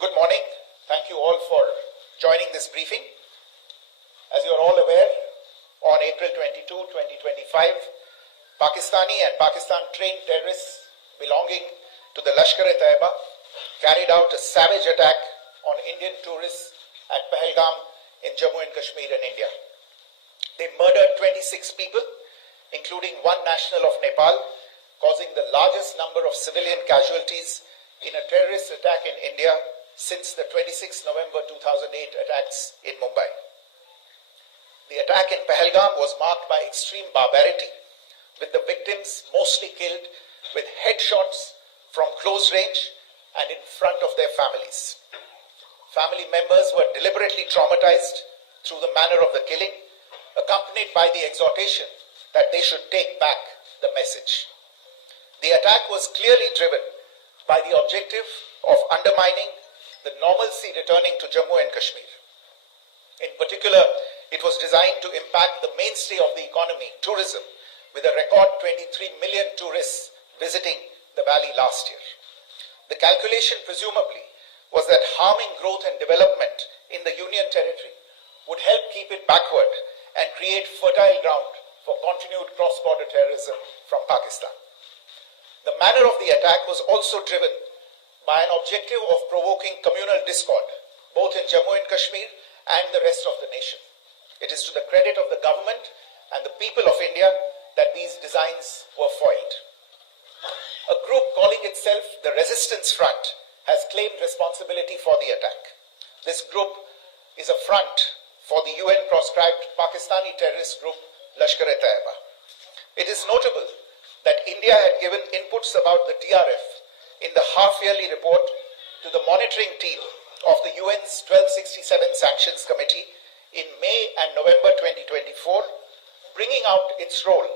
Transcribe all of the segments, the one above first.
Good morning. Thank you all for joining this briefing. As you are all aware, on April 22, 2025, Pakistani and Pakistan-trained terrorists belonging to the Lashkar-e-Taiba carried out a savage attack on Indian tourists at Pahalgam in Jammu and Kashmir in India. They murdered 26 people, including one national of Nepal, causing the largest number of civilian casualties in a terrorist attack in India since the 26 November 2008 attacks in Mumbai. The attack in Pahalgam was marked by extreme barbarity, with the victims mostly killed with headshots from close range and in front of their families. Family members were deliberately traumatized through the manner of the killing, accompanied by the exhortation that they should take back the message. The attack was clearly driven by the objective of undermining the normalcy returning to Jammu and Kashmir. In particular, it was designed to impact the mainstay of the economy, tourism, with a record 23 million tourists visiting the valley last year. The calculation presumably was that harming growth and development in the Union Territory would help keep it backward and create fertile ground for continued cross-border terrorism from Pakistan. The manner of the attack was also driven by an objective of provoking communal discord, both in Jammu and Kashmir and the rest of the nation. It is to the credit of the government and the people of India that these designs were foiled. A group calling itself the Resistance Front has claimed responsibility for the attack. This group is a front for the UN-proscribed Pakistani terrorist group Lashkar-e-Taiba. It is notable that India had given inputs about the TRF in the half-yearly report to the monitoring team of the UN's 1267 Sanctions Committee in May and November 2024, bringing out its role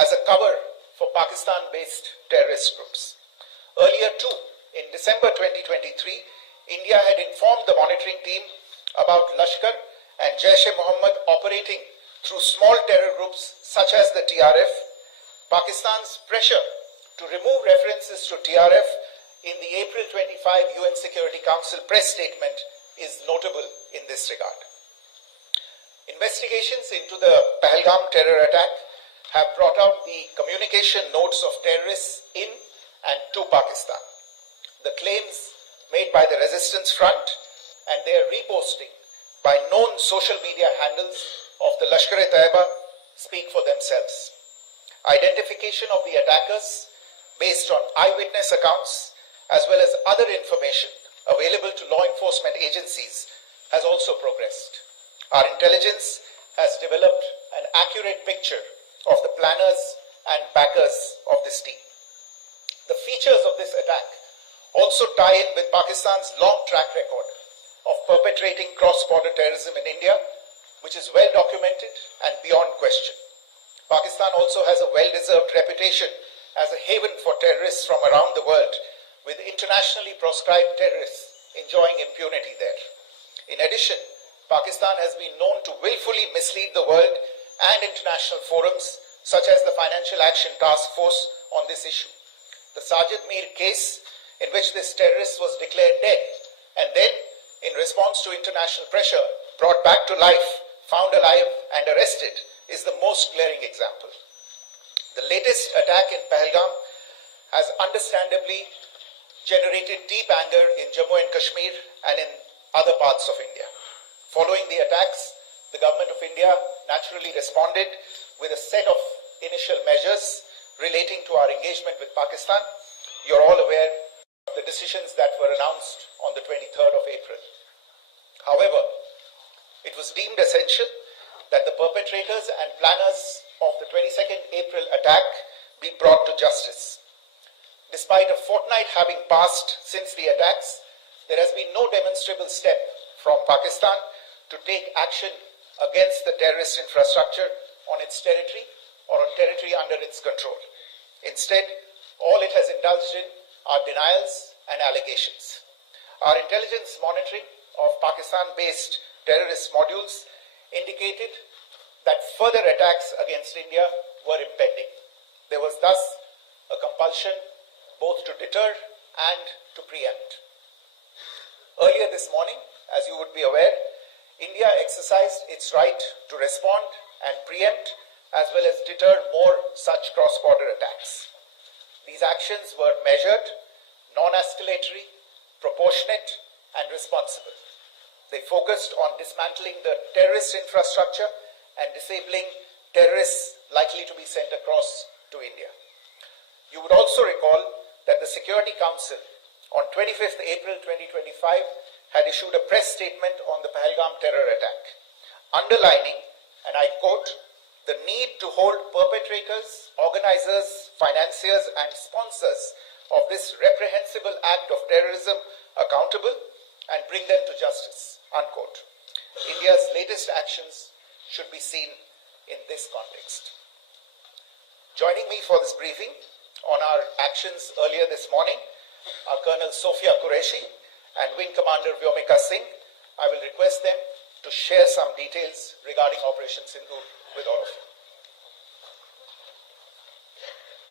as a cover for Pakistan-based terrorist groups. Earlier too, in December 2023, India had informed the monitoring team about Lashkar and Jaish-e-Mohammed operating through small terror groups such as the TRF. Pakistan's pressure to remove references to TRF in the April 25 UN Security Council press statement is notable in this regard. Investigations into the Pahalgam terror attack have brought out the communication notes of terrorists in and to Pakistan. The claims made by the Resistance Front and their reposting by known social media handles of the Lashkar-e-Taiba speak for themselves. Identification of the attackers based on eyewitness accounts as well as other information available to law enforcement agencies has also progressed. Our intelligence has developed an accurate picture of the planners and backers of this team. The features of this attack also tie in with Pakistan's long track record of perpetrating cross-border terrorism in India, which is well documented and beyond question. Pakistan also has a well-deserved reputation as a haven for terrorists from around the world, with internationally proscribed terrorists enjoying impunity there. In addition, Pakistan has been known to willfully mislead the world and international forums, such as the Financial Action Task Force, on this issue. The Sajid Mir case, in which this terrorist was declared dead and then, in response to international pressure, brought back to life, found alive and arrested, is the most glaring example. The latest attack in Pahalgam has understandably generated deep anger in Jammu and Kashmir and in other parts of India. Following the attacks, the government of India naturally responded with a set of initial measures relating to our engagement with Pakistan. You're all aware of the decisions that were announced on the 23rd of April. However, it was deemed essential that the perpetrators and planners of the 22nd April attack be brought to justice. Despite a fortnight having passed since the attacks, there has been no demonstrable step from Pakistan to take action against the terrorist infrastructure on its territory or on territory under its control. Instead, all it has indulged in are denials and allegations. Our intelligence monitoring of Pakistan-based terrorist modules indicated that further attacks against India were impending. There was thus a compulsion both to deter and to preempt. Earlier this morning, as you would be aware, India exercised its right to respond and preempt as well as deter more such cross-border attacks. These actions were measured, non-escalatory, proportionate, and responsible. They focused on dismantling the terrorist infrastructure and disabling terrorists likely to be sent across to India. You would also recall that the Security Council on 25th April 2025 had issued a press statement on the Pahalgam terror attack, underlining, and I quote, the need to hold perpetrators, organizers, financiers, and sponsors of this reprehensible act of terrorism accountable and bring them to justice, unquote. India's latest actions should be seen in this context. Joining me for this briefing on our actions earlier this morning are Colonel Sophia Qureshi and Wing Commander Vyomika Singh. I will request them to share some details regarding Operation Sindoor with all of you.